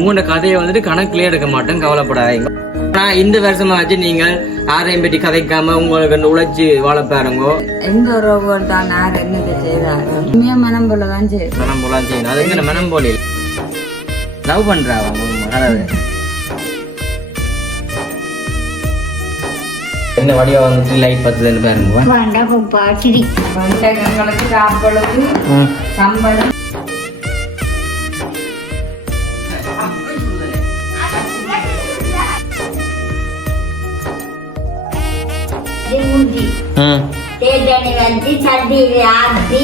உங்களோட கதையை வந்துட்டு கணக்குலயே எடுக்க மாட்டேன் கவலைப்படாதீங்க. நான் இந்த வருஷமாச்சு நீங்கள் யாரையும் பற்றி கதைக்காம உங்களுக்கு அந்த உழைச்சி வாழ பாருங்கோ. எந்த உறவுகள் தான் யார் என்னது செய்தாலும். உண்மையா மனம் போல தான் செய்யும். மனம் போலாம் செய்யணும் அதுக்கு இந்த மனம் போல லவ் பண்றாவா அதாவது என்ன வடிவா வந்துட்டு லைட் பத்துதுன்னு பாருங்க. எங்களுக்கு அப்பொழுது சம்பளம். தேர்தலை வந்து சட்டியில் ஆத்தி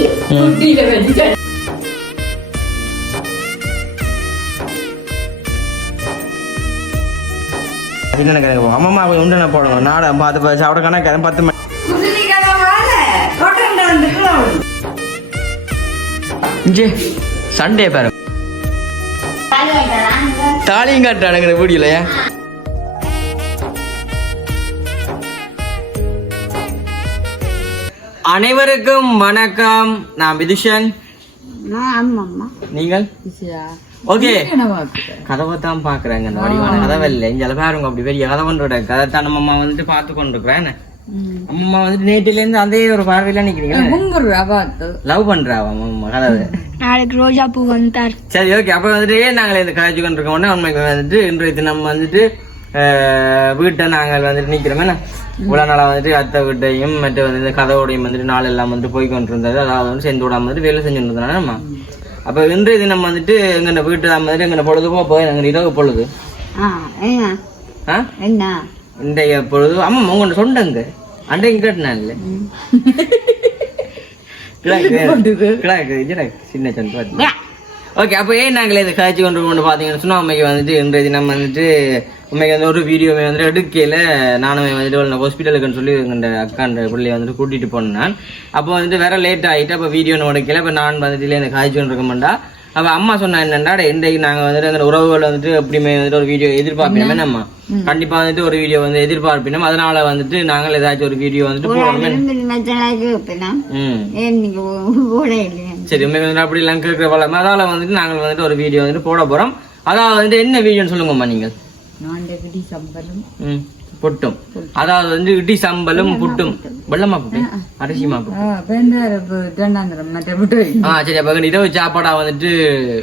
என்ன கணக்கு அம்மா போய் உண்டனை போடணும். நாடை பார்த்து சாப்பிட கணக்கு பத்து மணி. இங்கே சண்டே பாரு. தாலியும் காட்டுறானுங்க வீடியோல அனைவருக்கும் வணக்கம். நான் விதுஷன். நீங்கள்? ஓகே. கதவை தான் பாக்குறாங்க இந்த வடிவான கதவை இல்லை. இங்க பாருங்க அப்படி பெரிய கதை கொண்டு கதை தான் நம்ம அம்மா வந்துட்டு பார்த்து கொண்டிருக்கிறேன் அம்மா வந்துட்டு நேற்றுல இருந்து அதே ஒரு பார்வையில நிக்கிறீங்க லவ் பண்றாவா அம்மா கதவை. நாளைக்கு ரோஜா பூ வந்தார். சரி ஓகே அப்ப வந்துட்டு நாங்கள் இந்த காய்ச்சி கொண்டிருக்கோம் உடனே உண்மைக்கு வந்துட்டு இன்றைய தினம் வந்துட்டு வீட்டை நாங்கள் வந்துட்டு நிக்கிறோம். என்ன? இவ்வளவு நாளா வந்துட்டு அத்தை வீட்டையும் மற்ற வந்து இந்த கதவோடையும் வந்துட்டு நாள் எல்லாம் வந்துட்டு போய் கொண்டிருந்தது. அதாவது வந்து சேர்ந்து விடாம வந்துட்டு வேலை செஞ்சுட்டு இருந்தோம். நம்ம அப்ப இன்றைய தினம் வந்துட்டு எங்க வீட்டு தான் வந்துட்டு எங்க பொழுது போக போய் எங்க இரவு பொழுது. என்ன? இன்றைய பொழுது. அம்மா உங்கள்கிட்ட சொண்டங்க அன்றைக்கு கேட்டினான் இல்லை. சின்ன சந்து ஓகே அப்போ ஏன் நாங்களே இதை காய்ச்சி கொண்டு கொண்டு பார்த்தீங்கன்னு சொன்னால் அம்மைக்கு வந்துட்டு இன்றைய தினம் வந்துட்டு உண்மைக்கு வந்து ஒரு வீடியோவை வந்துட்டு எடுக்கையில் நானுமே வந்துட்டு ஒரு ஹாஸ்பிட்டலுக்குன்னு சொல்லி எங்கள் அக்காண்ட பிள்ளைய வந்துட்டு கூட்டிகிட்டு போனேன். அப்போ வந்துட்டு வேற லேட் ஆகிட்டு அப்போ வீடியோ உடைக்கல. இப்போ நான் வந்துட்டு இல்லை இந்த காய்ச்சி கொண்டு இருக்க மாட்டா. அப்போ அம்மா சொன்னா என்னண்டா இன்றைக்கு நாங்கள் வந்துட்டு அந்த உறவுகள் வந்துட்டு எப்படியுமே வந்துட்டு ஒரு வீடியோ எதிர்பார்ப்போமே நம்ம. கண்டிப்பாக வந்துட்டு ஒரு வீடியோ வந்து எதிர்பார்ப்பினோம். அதனால வந்துட்டு நாங்கள் ஏதாச்சும் ஒரு வீடியோ வந்துட்டு போடணுமே. சரி உண்மைக்கு வந்துட்டு அப்படி எல்லாம் கேட்குற பழம் அதால வந்துட்டு நாங்கள் வந்துட்டு ஒரு வீடியோ வந்துட்டு போட போறோம். அதாவது வந்துட்டு என்ன வீடியோன்னு சொல்லுங்கம்மா நீங்கள்? சம்பளம். ம் புட்டும். அதாவது வந்து இடி சம்பலும் புட்டும். வெள்ளமா புட்டு புட்டு விட்டு வை. ஆ சரி அப்போ இரவு சாப்பாடா வந்துட்டு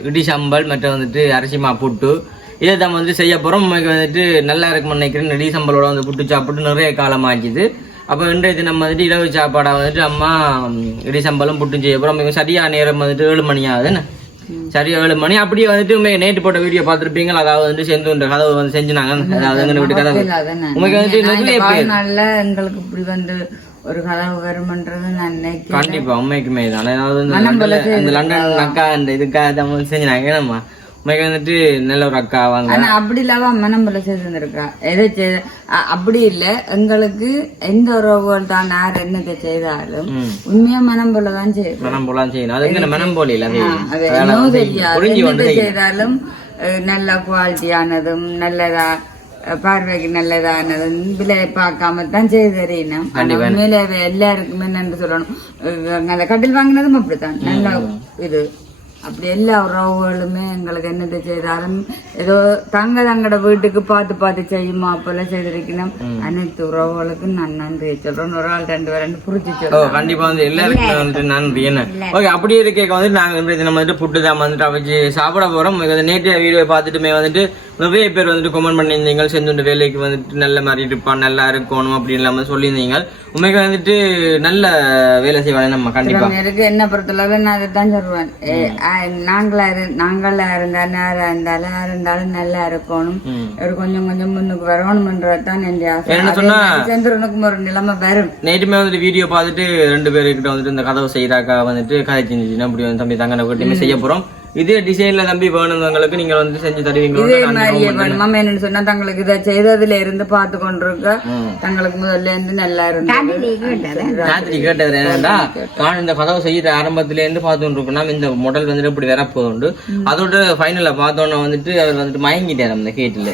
இடி சம்பல் மற்றும் வந்துட்டு அரிசிமா புட்டு. இதை தான் வந்து செய்ய உங்களுக்கு வந்துட்டு நல்லா இருக்கும்னு நினைக்கிறேன். இடி சம்பலோட வந்து புட்டு சாப்பிட்டு நிறைய காலம் ஆச்சுது. அப்போ இன்றைய தினம் வந்துட்டு இரவு சாப்பாடா வந்துட்டு அம்மா ம், இடி சம்பலும் புட்டும் செய்ய போறோம். மிக சரியா நேரம் வந்துட்டு ஏழு மணி ஆகுதுன்னு சரியா ஏழு மணி அப்படியே வந்துட்டு உண்மையை நேற்று போட்ட வீடியோ பார்த்துருப்பீங்க அதாவது வந்து செந்து இந்த கதவு வந்து செஞ்சுனாங்க அதாவது கதவு. உங்களுக்கு பேர் வாழ்நாள்ல எங்களுக்கு இப்படி வந்து ஒரு கதவு வருமன்றது நான் நினைக்கிறேன் கண்டிப்பா உண்மைக்குமே தான் அதாவது இந்த லண்டன் அக்கா இந்த இதுக்காக வந்து செஞ்சுனாங்க. நம்ம உண்மைக்கு வந்துட்டு நல்ல ஒரு அக்கா வாங்க. ஆனா அப்படி இல்லாம மனம்பல செய்திருக்கா எதை செய்த அப்படி இல்ல. எங்களுக்கு எந்த உறவுகள் தான் யார் என்னத்தை செய்தாலும் உண்மையா மனம்பல தான் செய்யும் மனம் போலாம் செய்யணும் அது எங்க மனம் போல இல்ல என்னத்தை. செய்தாலும் நல்ல குவாலிட்டியானதும் நல்லதா பார்வைக்கு நல்லதானதும் விலை பார்க்காம தான் செய்து தெரியணும் உண்மையில எல்லாருக்குமே நன்றி சொல்லணும். அந்த கட்டில் வாங்கினதும் அப்படித்தான். நல்ல இது. அப்படி எல்லா உறவுகளுமே எங்களுக்கு என்னத்தை செய்தாலும் ஏதோ தங்க தங்கட வீட்டுக்கு பார்த்து பார்த்து செய்யுமா அப்பெல்லாம் செய்திருக்கணும். அனைத்து உறவுகளுக்கும் நான் நன்றி சொல்றேன். ஒரு ஆள் ரெண்டு பேர் ரெண்டு புரிச்சு சொல்றேன் கண்டிப்பா வந்து எல்லாருக்கும் வந்துட்டு நன்றி. என்ன? ஓகே அப்படி இருக்க வந்துட்டு நாங்க தினம் வந்துட்டு புட்டு தான் வந்துட்டு அவச்சு சாப்பிட போறோம். நேற்றைய வீடியோ பார்த்துட்டுமே வந்துட்டு நிறைய பேர் வந்துட்டு கமெண்ட் பண்ணியிருந்தீங்க. செந்துண்டு வேலைக்கு வந்துட்டு நல்ல மாதிரி இருப்பான் நல்லா இருக்கணும் அப்படின்னு இல்லாம சொல்லியிருந்தீங்க. உண்மைக்கு வந்துட்டு நல்ல வேலை செய்வாங்க நம்ம கண்டிப்பா. இருக்கு என்ன பொறுத்தளவு நான் அதை தான் சொல்லுவேன் நாங்களா இரு நாங்களா இருந்தாலும் யாரா இருந்தாலும் யாரா இருந்தாலும் நல்லா இருக்கணும். ஒரு கொஞ்சம் கொஞ்சம் முன்னுக்கு வரணும்ன்றதான் என் ஆசை. என்ன சொன்னா சந்திரனுக்கும் ஒரு நிலைமை வரும். நேற்றுமே வந்துட்டு வீடியோ பார்த்துட்டு ரெண்டு பேருக்கிட்ட வந்துட்டு இந்த கதவு செய்யறாக்கா வந்துட்டு கதை செஞ்சுச்சுன்னா அப்படி வந்து தம்பி தங்கனை வீட்டுமே செய்ய போறோம். இதே டிசைன்ல தம்பி வேணுங்களுக்கு நீங்க வந்து செஞ்சு இதே தருவீங்களா மாதிரியே வேணுமா? என்னன்னு சொன்னா தங்களுக்கு இதை செய்ததுல இருந்து பார்த்து கொண்டிருக்க தங்களுக்கு முதல்ல இருந்து நல்லா இருந்தது. ராத்திரி கேட்டது? என்னடா நான் இந்த கதவு செய்யற ஆரம்பத்துல இருந்து பார்த்துட்டு இருக்கோம்னா இந்த மாடல் வந்துட்டு இப்படி வரப்போகுண்டு. அதோட ஃபைனல்ல பார்த்தோன்னே வந்துட்டு அவர் வந்துட்டு மயங்கிட்டார் அந்த கேட்டுல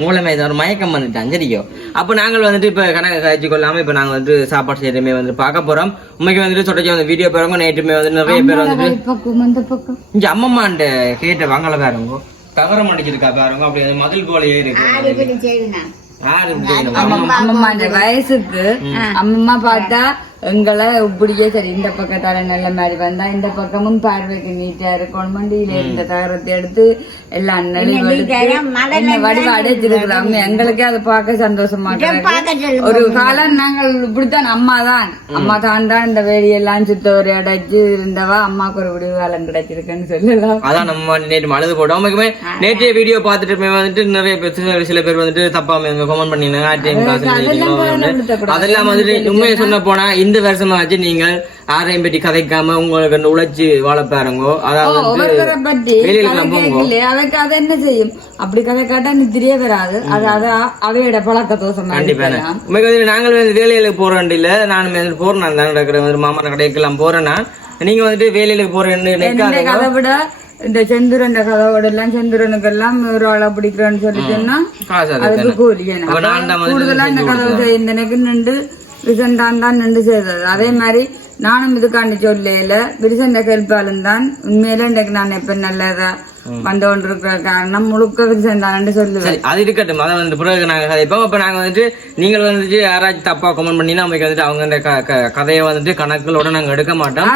மூலமே ஒரு மயக்கம் வந்துட்டான் சரியோ அப்ப நாங்கள் வந்துட்டு இப்ப கணக்கு காய்ச்சி கொள்ளாம இப்ப நாங்க வந்து சாப்பாடு செய்யறமே வந்து பார்க்க போறோம். உண்மைக்கு வந்துட்டு சொட்டச்சி வந்து வீடியோ பாருங்க நேற்றுமே வந்து நிறைய பேர் வந்துட்டு பக்கம் அந்த பக்கம். இங்க அம்மம்மாண்ட கேட்ட வாங்கல பாருங்க. தகரம் அடிச்சிருக்கா பாருங்க. அப்படி அந்த மதில் போலயே இருக்கு. இப்படி செய்யுங்க யாரு இப்படி செய்யணும்? அம்மம்மா அம்மம்மா அந்த வயசுக்கு அம்மம்மா பார்த்தா எங்களை இப்படியே சரி இந்த பக்கத்தால நல்ல மாதிரி வந்தா இந்த பக்கமும் பார்வைக்கு நீட்டா இருக்கணும் மண்டியில இந்த தகரத்தை எடுத்து எல்லாம் வடிவ அடைச்சிருக்கிறோம் எங்களுக்கே அதை பார்க்க சந்தோஷமா. ஒரு காலம் நாங்கள் இப்படித்தான் அம்மா தான். அம்மா தான் தான் இந்த வேலையெல்லாம் சுத்த ஒரு அடைச்சு இருந்தவா. அம்மாக்கு ஒரு விடிவு காலம் கிடைச்சிருக்குன்னு சொல்லலாம். அதான் நம்ம நேற்று அழுது போட்டோம். நமக்குமே நேற்றைய வீடியோ பார்த்துட்டு வந்துட்டு நிறைய பேர் சில- பேர் வந்துட்டு தப்பா கமெண்ட் பண்ணிருந்தாங்க. அதெல்லாம் வந்துட்டு உண்மையை சொன்ன போனா இந்த வருஷமாச்சு நீங்கள் யாரையும் பற்றி கதைக்காம உங்களுக்கு அந்த உழைச்சு வாழ பாருங்கோ. அதாவது வெளியில அவைக்கு அதை என்ன செய்யும்? அப்படி கதை காட்டா நித்திரியே வராது. அது அத அவையோட பழக்க தோசம் கண்டிப்பா நாங்கள் வந்து வேலையில போறோம் இல்ல. நானும் போறேன் நான் தான் நடக்கிற வந்து மாமா கடைக்கெல்லாம் போறேன்னா நீங்க வந்துட்டு வேலையில போறேன்னு கதை விட இந்த செந்துரன் கதையோட எல்லாம் செந்துரனுக்கு எல்லாம் ஒரு ஆளை பிடிக்கிறேன்னு சொல்லிட்டேன்னா அது அதுக்கு கூலி கூடுதலா இந்த கதை இந்த நின்று விசண்டான் தான் நின்று செய்தது அதே மாதிரி நானும் இதுக்காண்டி சொல்லல. விரிசண்ட கேள்பாலும் தான் உண்மையில இன்றைக்கு நான் எப்ப நல்லதா வந்து கொண்டிருக்கிற காரணம் சொல்லுவேன். அது இருக்கட்டும். அதை வந்து பிறகு அப்ப நாங்க வந்துட்டு நீங்கள் வந்துட்டு யாராச்சும் தப்பா கமெண்ட் பண்ணினா நமக்கு வந்துட்டு அவங்க அந்த கதையை வந்துட்டு கணக்குகளோட நாங்க எடுக்க மாட்டோம்.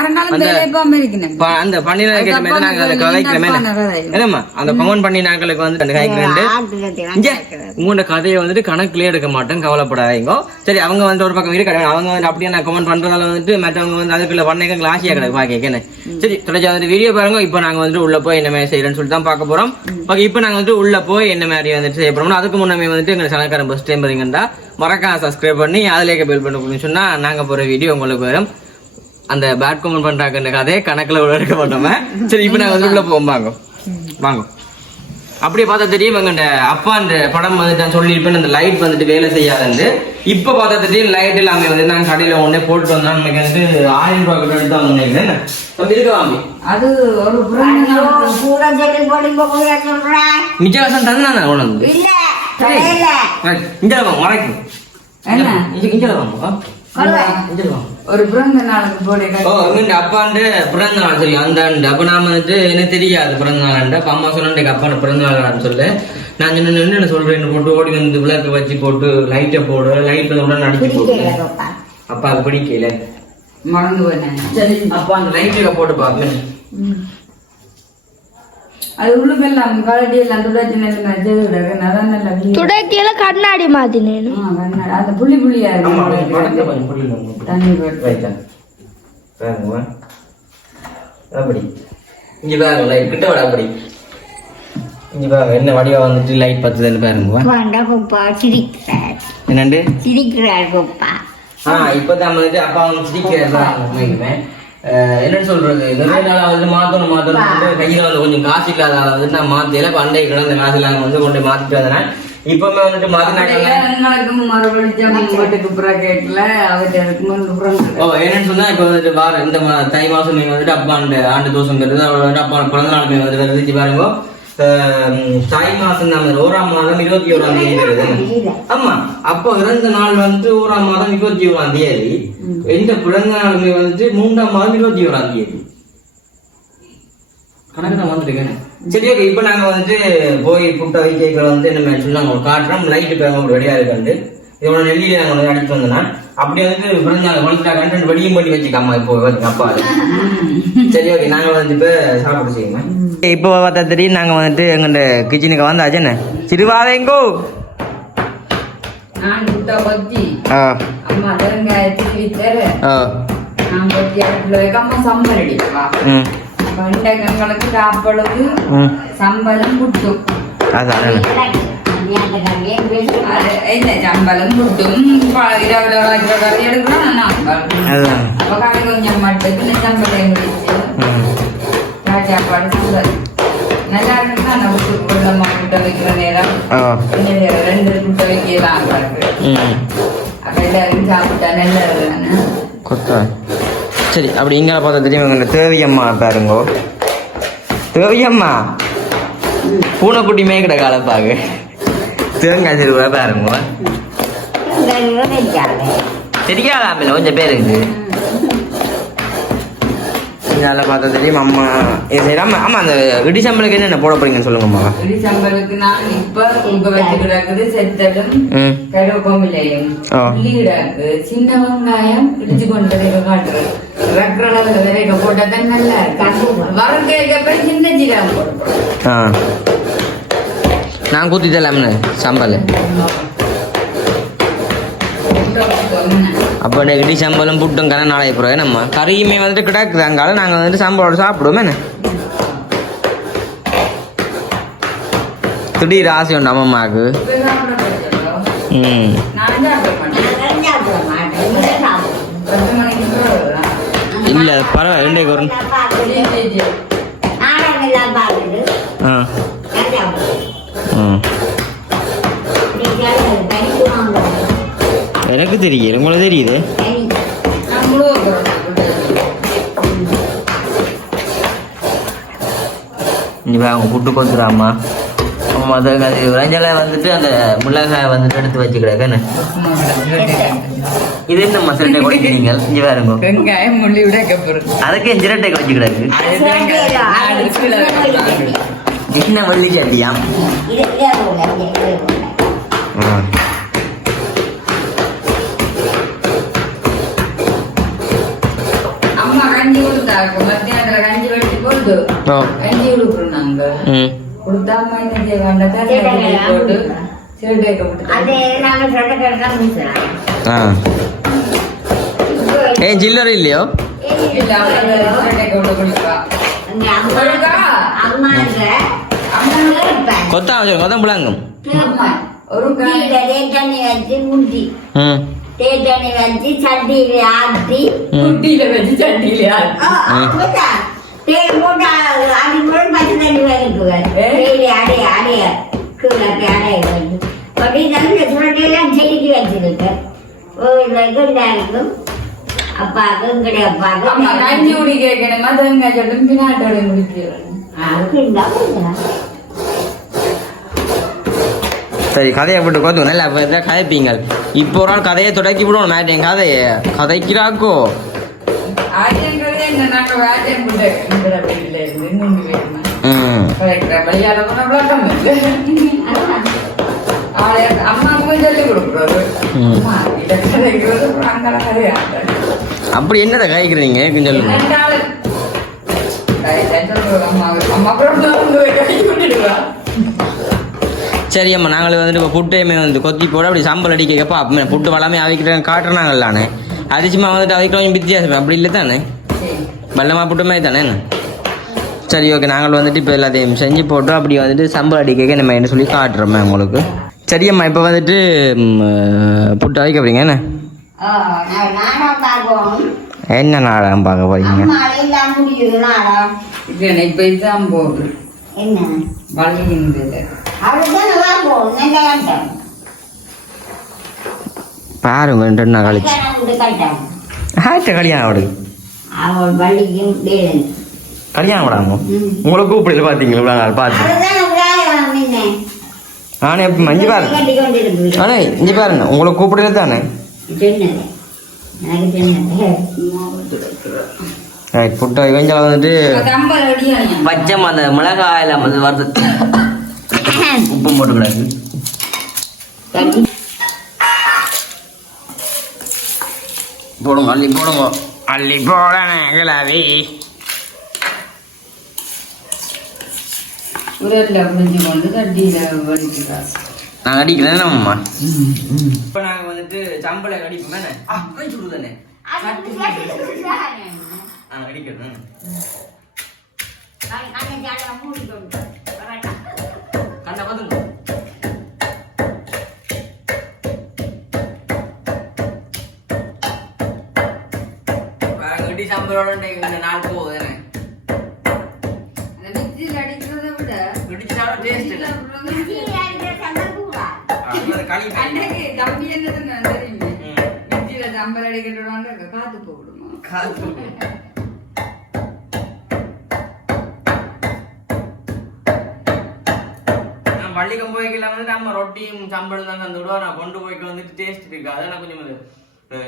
அந்த பண்ணின கேட்ட அதை கதைக்கிறோமே கதை. என்னம்மா? அந்த கமெண்ட் பண்ணி நாங்களுக்கு வந்து கதைக்கிறேன் உங்களோட கதையை வந்துட்டு கணக்குலயே எடுக்க மாட்டேன் கவலைப்படாதீங்க. சரி அவங்க வந்து ஒரு பக்கம் இருக்காங்க. அவங்க வந்து அப்படியே நான் கமெண்ட் பண்றதால வந்துட்டு மற்றவங்க வந்து அதுக்குள்ள பண்ணைங்க கிளாஸியா கிடக்கு. பாக்கேன்னு சரி தொடர்ச்சி வந்து வீடியோ பாருங்க. இப்போ நாங்க வந்துட்டு உள்ள போய் என்ன மாதிரி செய்யறேன்னு சொல்லிட்டு தான் பார்க்க போறோம். ஓகே இப்போ நாங்க வந்துட்டு உள்ள போய் என்ன மாதிரி வந்துட்டு செய்ய போறோம் அதுக்கு முன்னமே வந்துட்டு எங்க சனக்காரன் பஸ் டைம் வரீங்கன்னா மறக்காம சப்ஸ்கிரைப் பண்ணி அதுலேயே பெல் பண்ண கொடுன்னு சொன்னா நாங்க போற வீடியோ உங்களுக்கு வரும். அந்த பேட் கமெண்ட் பண்றாங்க கதையை கணக்குல உள்ள எடுக்க மாட்டோமே. சரி இப்போ நாங்க வந்து உள்ள போவோம். வாங்க. வாங்க. அப்படியே பார்த்தா தெரியும் எங்க அப்பா அந்த படம் வந்துட்டு நான் சொல்லியிருப்பேன் அந்த லைட் வந்துட்டு வேலை செய்யாதுன்னு இப்ப பார்த்தா தெரியும் லைட் எல்லாமே வந்து நாங்க கடையில ஒண்ணே போட்டு வந்தோம் நமக்கு வந்து ஆயிரம் ரூபாய் கிட்ட எடுத்து வந்தோம் என்ன? தம்பி இருக்க வாம்பி அது ஒரு பிறந்த நாளுக்கு கூட சொல்லி போடுங்க கூட சொல்றேன் மிச்ச காசம் தந்து நான் கொண்டு வந்து? இல்ல தலையில இங்கே வாங்க மறைக்கு என்ன? வாங்க இங்கே வாங்க ஒரு பிறந்த நாளுக்கு போட ஓ எங்க அப்பாண்டு பிறந்த நாள் சரி அந்த ஆண்டு அப்ப நான் வந்துட்டு எனக்கு தெரியாது பிறந்த நாள் ஆண்டு அப்ப அம்மா சொன்ன அப்பாண்ட பிறந்த நாள் சொல்லு. நான் சொன்ன என்ன சொல்றேன் போட்டு ஓடி வந்து விளக்கு வச்சு போட்டு லைட்டை போடு லைட் உடனே அடிச்சு போட்டு அப்பாவுக்கு பிடிக்கல. மறந்து போனேன் சரி அப்பா அந்த லைட்டுல போட்டு பாப்பேன் அது உள்ளுக்கெல்லாம் கலட்டி எல்லாம் துடாச்சி நல்ல மஜ்ஜது விட அதான் நல்ல view. துடைக்கையில கண்ணாடி மாத்தி நேனு. அந்த புள்ளி புள்ளியா இருக்கு. தண்ணி அப்படி இங்க பாருங்க லைட் கிட்ட விட அப்படி இங்க பாருங்க என்ன வடிவா வந்துட்டு லைட் பத்துதுன்னு பாருங்க கொண்டா குப்பா. சிரிக்கிறார். என்னண்டு? சிரிக்கிறார் குப்பா. ஆ இப்பதான் வந்துட்டு அப்பா வந்து சிரிக்கிறேன் என்னன்னு சொல்றது? நிறைய நாள் வந்து மாத்தணும் மாத்தணும் கையில வந்து கொஞ்சம் காசு இல்லாத வந்துட்டு நான் மாத்தல பண்டை கிடந்த காசு இல்லாம வந்து கொண்டு மாத்திட்டு வந்தேன் இப்பவுமே வந்துட்டு என்னன்னு சொன்னா இப்ப வந்துட்டு வார இந்த தை மாசம் நீங்க வந்துட்டு அப்பா ஆண்டு ஆண்டு தோசங்கிறது அவரோட வந்து அப்பா பிறந்த நாள் வந்து வருது பாருங்க. தை மாசம் தான் ஓராம் மாதம் இருபத்தி ஓராம் தேதி வருது. ஆமா. அப்போ இறந்த நாள் வந்து ஓராம் மாதம் இருபத்தி ஓராம் தேதி. எந்த பிறந்த நாளுமே வந்துட்டு மூன்றாம் மாதம் இருபத்தி ஓராம் தேதி. கணக்கு தான் வந்துருக்கேன் சரி ஓகே. இப்போ நாங்க வந்துட்டு போய் புட்ட வைக்கைகளை வந்து என்ன சொன்னாங்க காட்டுறோம். லைட்டு பேங்க ரெடியா இருக்காண்டு இதோட நெல்லியில நாங்க வந்து அடிச்சு வந்தோம்னா அப்படி வந்துட்டு பிறந்த நாள் வளர்த்துட்டாங்க ரெண்டு வெடியும் பண்ணி வச்சுக்காம இப்போ வந்து அப்பா. சரி ஓகே. நாங்க வந்து இப்போ சாப்பிட செய்யுங்க இப்போ பார்த்தா தெரியும் நாங்க வந்துட்டு எங்க கிச்சனுக்கு வந்தாச்சு என்ன கொத்தி. ஆ. ஆ. வெண்டைக்கங்களுக்கு காப்பளவு சம்பளம் அது என்ன சம்பளம் அப்ப கறி கொஞ்சம் மட்டும் சம்பளம் முடிச்சு ம் சாப்பாடு சம்பல் நல்லா இருக்கு அந்த புட்டு குள்ளமா முட்டை வைக்கிற நேரம். ஆ. கொஞ்சம் நேரம் ரெண்டு முட்டை வைக்கலாம் பாருக்கு ம். அப்ப எல்லாரும் சாப்பிட்டா நல்லா இருக்குன்னு கொத்தா. சரி அப்படி இங்கே பார்த்தா தெரியும் தேவியம்மா பாருங்கோ. தேவியம்மா? பூனைக்குட்டி மேய்க்கிற காலப்பாகு தேங்காய் சிறுவா பாருங்க. தெரியாதாமில்ல கொஞ்சம் பேருக்கு இதனால பார்த்தா தெரியும். அம்மா இது சரி அம்மா ஆமா அந்த இடி சம்பளுக்கு என்னென்ன போட போறீங்கன்னு சொல்லுங்கம்மா இடி சம்பளுக்கு நான் இப்ப உங்க வச்சு கிடக்குது செத்தலும் ம். கருவேப்பமில்லையும். உள்ளி கிடக்கு. சின்ன வெங்காயம் இடிச்சு கொண்டு காட்டுறேன். ரெக்கரளவுல வரைக்க போட்டா தான் நல்லா போய் சின்ன ஜீரகம் போட்டு ஆ. நான் கூத்தி தரலாம்னு சம்பல் அப்போ இடி சம்பளம் புட்டும் கன நாளைய பிறகு நம்ம கறியுமே வந்துட்டு கிடக்குது. அங்கால நாங்கள் வந்துட்டு சம்பளோட சாப்பிடுவோம். என்ன? திடீர் ஆசை உண்டு அம்மாவுக்கு ம். இல்லை பரவாயில்ல ரெண்டே குரன் எனக்கு தெரியுது உங்களுக்கு தெரியுது. இப்போ அவங்க புட்டு அது அது விளைஞ்சலை வந்துட்டு அந்த மிளகாய் வந்துட்டு எடுத்து வச்சு கிடக்குன்னு இது என்னம்மா சிரட்டை குடிக்கிறீங்க இங்கே வேறுங்க வெங்காயம் முள்ளி அதுக்கு சிரட்டை குடிச்சு கிடக்கு நாலு கீழே வைக்கலாம். என்ன வள்ளி சட்டியாம் போட்டு அது நாங்கள் சொல்ல கேட்டா முடிச்சுலாம் ஆ ஏன் சில்லறை இல்லையோ இல்ல அவங்க சிறுடைக்க விட்டு குடிப்பா அம்மா அம்மா இருப்பேன் கொத்தா வச்சு கொத்தம் புழங்கும் அம்மா ஒரு காய் தண்ணி வச்சு முட்டி ம் தேத்தண்ணி வச்சு சட்டியில ஆட்டி குட்டியில வச்சு சட்டியில ஆ, அப்படிதான். தேன் போட்டு ஆடி போட்டு பச்சை தண்ணி வதக்குவேன். ஏ? டெய்லி அடைய, அடைய. கீழே அடைய வைத்து. அப்படி நல்ல சுரட்டையெல்லாம் செடிக்கு வச்சிருக்கேன். கோவில்ல குண்டாருக்கும், அப்பாவுக்கும், எங்கடைய அப்பாவுக்கும். அம்மா கஞ்சி குடி கேட்கணுமா தேங்காய் சட்டும் பின்னாட்டோட முடிக்கிறேன் அதுக்கு போதும். சரி கதையை போட்டு கொத்து நல்லா இதான் கதைப்பீங்க இப்போ ஒரு நாள் கதையை தொடக்கி விடுவோம் மேட்டேன் கதையை. கதைக்கிறாக்கோ? அப்படி என்னதை கதைக்கிறீங்க? கொஞ்சம் சொல்லுங்க. சரி அம்மா நாங்கள் வந்துட்டு இப்போ புட்டையுமே வந்து கொத்தி போட அப்படி சாம்பல் அடிக்கப்போ அப்போ புட்டு வளமே அவைக்கிறேன் காட்டுறாங்கல்லானே அதிசயமாக வந்துட்டு அவைக்கிற கொஞ்சம் வித்தியாசம் அப்படி இல்லை. தானே சரி வெள்ளமா புட்டு மாதிரி தானே என்ன? சரி ஓகே நாங்கள் வந்துட்டு இப்போ எல்லாத்தையும் செஞ்சு போட்டோம். அப்படி வந்துட்டு சம்பல் அடிக்க நம்ம என்ன சொல்லி காட்டுறோமே உங்களுக்கு. சரி அம்மா இப்போ வந்துட்டு புட்டு அவைக்க போறீங்க என்ன. என்ன நாடகம் பார்க்க போறீங்க? இப்ப இதுதான் போகுது என்ன? பாருங்க ரெண்டு நாள் கழிச்சு. ஆச்சா கல்யாணம் அவடு கல்யாணம் விடாம உங்களை கூப்பிடல பார்த்தீங்களா இவ்வளோ நாள் பார்த்து எப்படி மஞ்சு பாருங்க. அண்ணே இங்கே பாருங்க உங்களை கூப்பிடல தானே. ரைட் புட்டு கொஞ்சம் வந்துட்டு பச்சை அந்த மிளகாயில் வந்து வருது. உப்பு போட்டு கிடக்கு கட்டி. போடுங்க. அள்ளி போடுங்க அள்ளி போடணே கிளாவி நாங்கள் அடிக்கல நம்மம்மா இப்போ நாங்கள் வந்துட்டு சம்பளை அடிப்போமே அப்படி நாங்கள் அடிக்கிறேன் கண்ட பார்த்துங்க இடி சம்பளோட இந்த நாள் அன்னைக்கு தம்பி என்னதுன்னு தெரியுமே. மிக்சியில தம்பல் அடிக்கிறோட காத்து போடுமா? காசு அதிகம் போய்க்கெல்லாம் வந்து நம்ம ரொட்டியும் சம்பளம் தான் தந்து விடுவோம் நான் கொண்டு போய்க்கு வந்துட்டு டேஸ்ட் இருக்கு. அதெல்லாம் கொஞ்சம்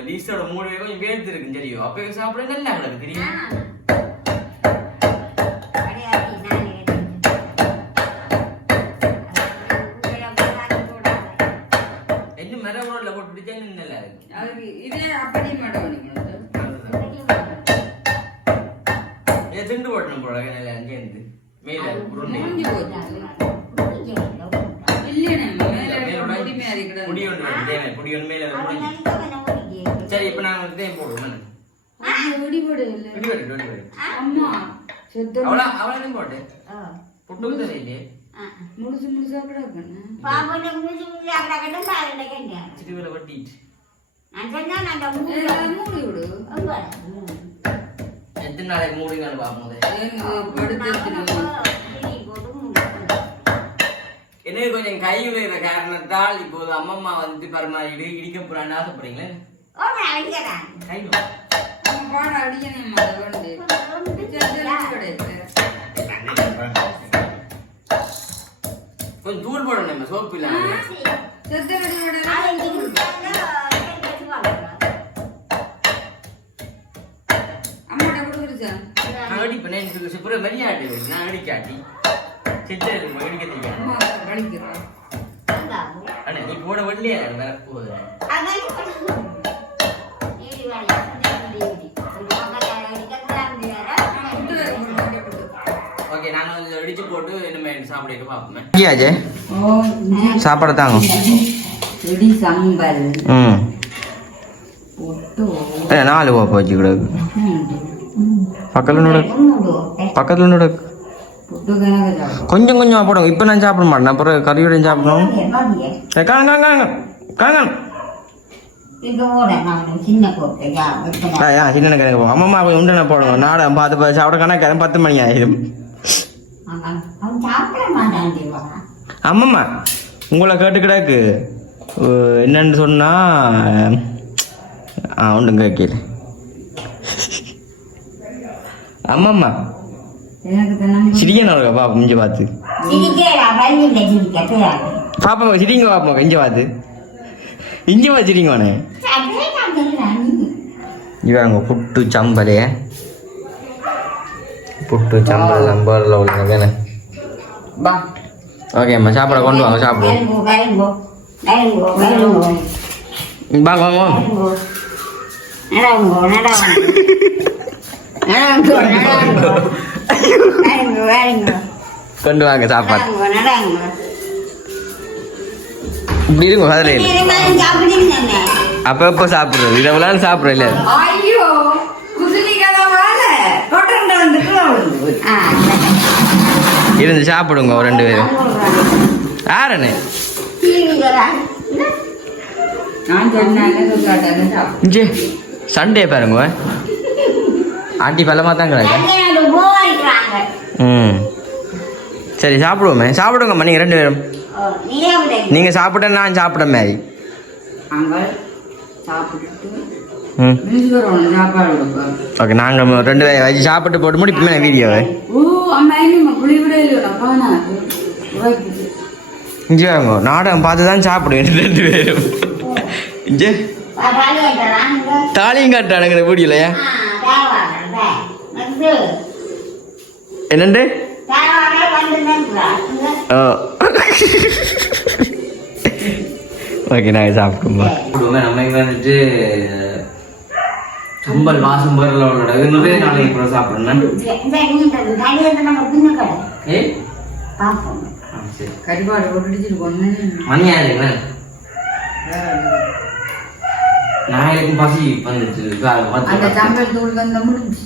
லீஸோட மூடவே கொஞ்சம் வேர்த்து இருக்கு தெரியும். அப்போ சாப்பிட நல்லா கிடக்கு தெரியும்? என்ன மரம் போட்டு நல்லா இருக்கு? அது இதே அப்படியே திண்டு போட்டணும் போல நல்லா சேர்ந்து மேல எனக்கு கொஞ்சம் கை விழுகிற காரணத்தால் இப்போது அம்மம்மா வந்து பரமாறிடு இடிக்க போறான்னு ஆசைப்படுறீங்களே அடிக்கிறேன். கை கொடுத்துருச்சா நான் அடிப்பேன் எனக்கு சுப்புற மரியாதை நான் அடிக்காட்டி சித்த இருக்கு அடிக்க அம்மா கழிக்கிறோம் அதான். அண்ணா நீ போட வண்டியா வேற. ஓகே நான் அடிச்சு போட்டு இனிமே சாப்பிட ஓ சாப்பாடு தாங்க இடி சம்பல். ம். நாலு கோப்பை வச்சு கூட. பக்கத்தில். பக்கத்தில் நோட. சாப்பிடும். கொஞ்சம் கொஞ்சம் போடுங்க. இப்போ நான் சாப்பிட மாட்டேன். அப்புறம் கறியோட சாப்பிடணும். காங்க காங்க காங்க சின்ன கணக்கு போங்க அம்மா போய் உண்டனை நாடகம் பார்த்து பார்த்து சாப்பிட கணக்கு பத்து மணி ஆயிடும். ஆமாம்மா. உங்களை கேட்டு கிடக்கு என்னன்னு சொன்னால் ஆ ஒன்றும் கேட்கல. ஆமாம்மா. சிரிக்கணும் இருக்கா பாப்பா இஞ்சி பார்த்து. பாப்பா சிரிங்க பாப்பா இஞ்சி பார்த்து. இஞ்சி பார்த்து சிரிங்கவானே இவங்க புட்டு சம்பலைய புட்டு சம்பல் நம்பரில் உள்ள வேணும் பா. ஓகேம்மா சாப்பிட கொண்டு வாங்க சாப்பிடுவோம். வாங்க. கொண்டு வாங்க சாப்பாடு. இப்படி இருக்கும் அதில். அப்போ எப்போ சாப்பிட்றது இதை விளாண்டு சாப்பிட்ற இல்லை இருந்து சாப்பிடுங்க ஒரு ரெண்டு பேரும். யாருன்னு சண்டே பாருங்க. ஆண்டி பலமா தான் கிடக்கு. ம். சரி சாப்பிடுவோமே. சாப்பிடுங்கம்மா நீங்கள் ரெண்டு பேரும். நீங்கள் சாப்பிட்ட நான் சாப்பிட மாதிரி ஓகே நாங்கள் ரெண்டு பேரும் வச்சு சாப்பிட்டு போட்டு முடிப்போமே. வீடியோவை இஞ்சி வாங்க நாடகம் பார்த்து தான் சாப்பிடுவேன் ரெண்டு பேரும். இஞ்சி. தாலியும் காட்டானுங்க இந்த வீடியோலையா என்னண்டு. ஓ. ஓகே நாங்கள் சாப்பிடுவோம் நம்ம வந்துட்டு சம்பல் வாசம் பரல உள்ளோட நிறைய நாளைக்கு கூட. சாப்பிடணும் போட்டுடிச்சிட்டு கொண்டு மணி ஆயிடுங்க நான் எனக்கும் பசி பத்து அந்த. சம்பல் தூள் வந்த முடிஞ்சு.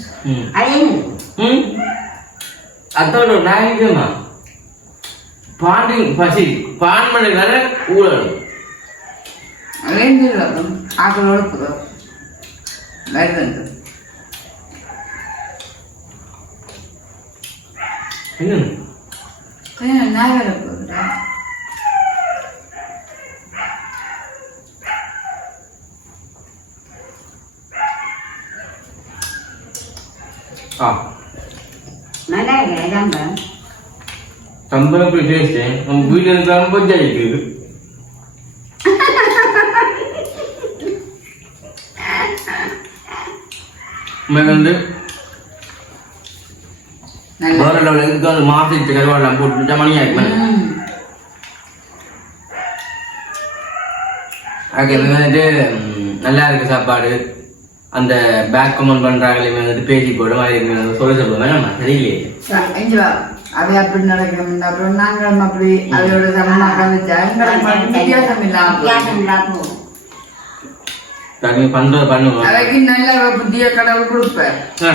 அது. அதோட நான் இருக்குமா பாண்டி பசி. பான் மணிக்கார ஊழல். அலைந்து ஆக்கள் ஒழுப்புதோ வருது என்ன நான் வேலை போகுதுடா ஆ நல்லா இருக்கு, இதாங்க. சம்பளம் போய் டேஸ்ட் நம்ம வீட்டில் இருக்கலாம் கொஞ்சம் இருக்குது நல்லா வேற லெவலில் இருக்கு அந்த மாசத்து கருவாடெல்லாம் போட்டு மணி ஆகிக்கும் ம். ஓகே இவங்க வந்துட்டு நல்லா இருக்கு சாப்பாடு. அந்த பேக் கமெண்ட் பண்றாங்களே வந்துட்டு பேசி போட மாதிரி இருக்கு சொல்ல சொல்லுவேன் நம்ம சரியில்லையே. இங்க வா. அவை அப்படி நடக்கும். அப்புறம் நாங்களும் அப்படி அவையோட சமமாக வித்தியாசம் இல்லாம போகும். வித்தியாசம் இல்லாம போகும். நீங்க பண்றது பண்ணுங்க அவைக்கு நல்ல புத்திய கடவுள் கொடுப்பார் ஆ.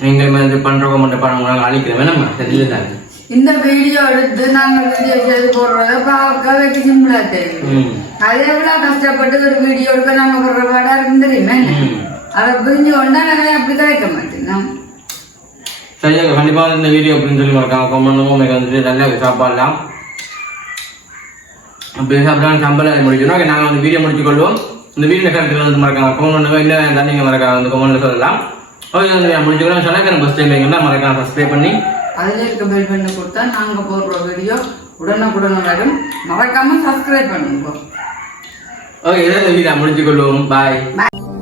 நீங்க வந்து பண்றவங்க மட்டும் பண்ணுங்க நாங்கள் அழிக்கிறோம். வேணாமா தெரியல தாங்க இந்த வீடியோ எடுத்து நாங்க வீடியோ செய்து போடுறத பார்க்க அவைக்கு சிம்பிளா தெரியும் அதே விட கஷ்டப்பட்டு ஒரு வீடியோ எடுக்க நாங்க போடுற பாடா இருக்கும் தெரியுமா. அதை புரிஞ்சு கொண்டா நாங்க அப்படி கிடைக்க மாட்டேன் நாம் சரியா கண்டிப்பா இந்த வீடியோ அப்படின்னு சொல்லி மறக்காம கமெண்ட் உங்களுக்கு வந்துட்டு நல்ல சாப்பாடலாம் அப்படி சாப்பிட்டா சம்பளம் ஓகே நாங்கள் வந்து வீடியோ முடிச்சு கொள்வோம். இந்த வீடியோ கருத்துக்கள் வந்து மறக்காம கமெண்ட் பண்ணுங்க. இல்லை வேண்டாம் நீங்கள் மறக்காம வந்து கமெண்ட்ல சொல்லலாம். ஓகே வந்து முடிச்சுக்கலாம் சொன்னா எனக்கு ஃபஸ்ட் டைம் எங்கன்னா மறக்காம சப்ஸ்கிரைப் பண்ணி. அதுல இருக்க பெல் பண்ணி கொடுத்தா நாங்க போடுற வீடியோ உடனுக்குடன் வரும். மறக்காம சப்ஸ்கிரைப் பண்ணுங்க. ஓகே இதை வீடியோ முடிச்சு கொள்வோம். பாய் Bye.